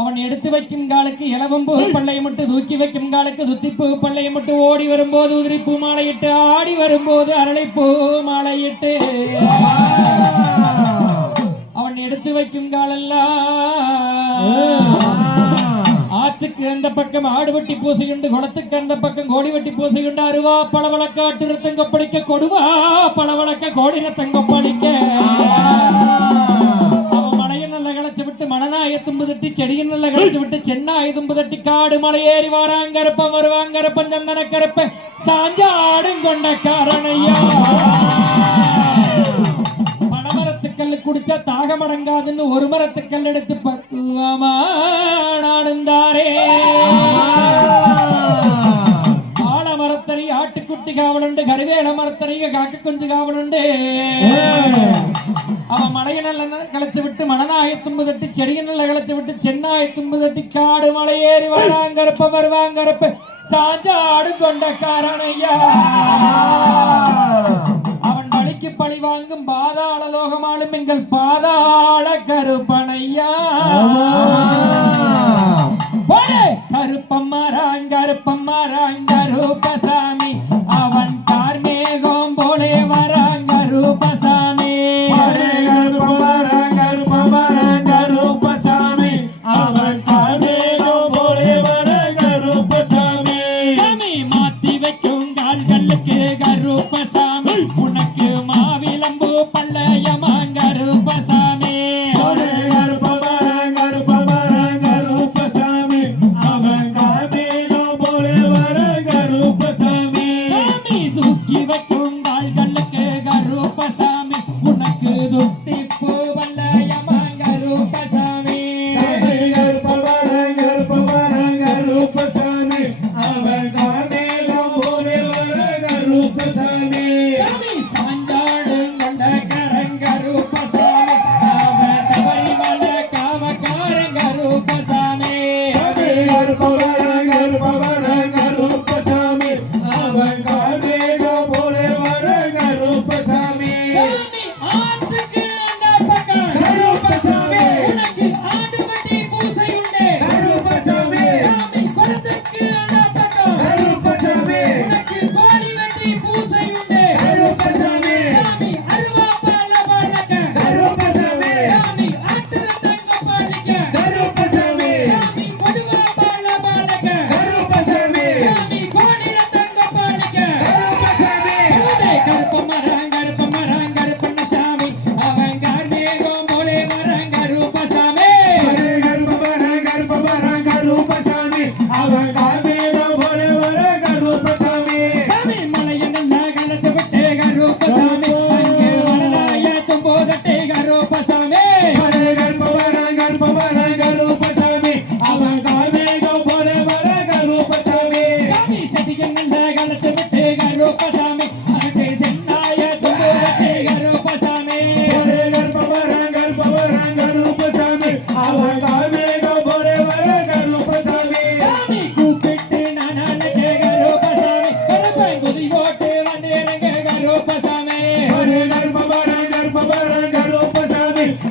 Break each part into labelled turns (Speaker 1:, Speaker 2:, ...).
Speaker 1: அவன் எடுத்து வைக்கும் காலுக்கு இளவம்பு பள்ளையை மட்டும் தூக்கி வைக்கும் காலுக்கு துத்திப்பூ பள்ளையை மட்டும் ஓடி வரும்போது உதிரிப்பூ மாலையிட்டு ஆடி வரும்போது அரளைப்பூ மாலையிட்டு. அவன் எடுத்து வைக்கும் காலெல்லாம் ஆத்துக்கு அந்த பக்கம் ஆடு வெட்டி பூசையுண்டு குளத்துக்கு அந்த பக்கம் கோடி வெட்டி பூசையுண்டு அருவா பளவளக்காட்டு ரத்தங்க படிக்க கொடுவா பளவளக்க கோடி ரத்தங்க படிக்க களைச்சு விட்டு மணநாய நல்ல களைச்சு விட்டு சென்னாய காடு மலை ஏறி வாராங்கரப்பன் வருவாங்கரப்பன் சந்தன கரப்பன் கொண்ட காரணையா பனமரத்துக்கல்லு குடிச்சா தாகம் அடங்காதுன்னு ஒரு மரத்துக்கல் எடுத்து பக்குவமா நாடுந்தாரே ஆட்டுக்குட்டி காவலுண்டு கருவேல மரத்தறிக காக்க குஞ்சு காவலுண்டு அவன் மலையை நல்ல களைச்சு விட்டு மணநாய தும்பு தட்டி செடியை நல்ல களைச்சு விட்டு சென்னாய தும்பு தட்டி காடு மலை ஏறி வராங்கரப்ப வருவாங்கரப்ப சாஞ்சாடு கொண்ட காரணையா அவன் பழிக்கு பழி வாங்கும் பாதாள லோகமாளும் எங்கள் பாதாள கருப்பனையா. கருப்பசாமி கருப்பசாமி. அங்கே மலராய தும்போதட்டே கருப்பசாமி. சாமி சதிகன்னல்ல கலச்சு விட்டே கருப்பசாமி.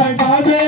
Speaker 1: கருப்பசாமி
Speaker 2: அவன்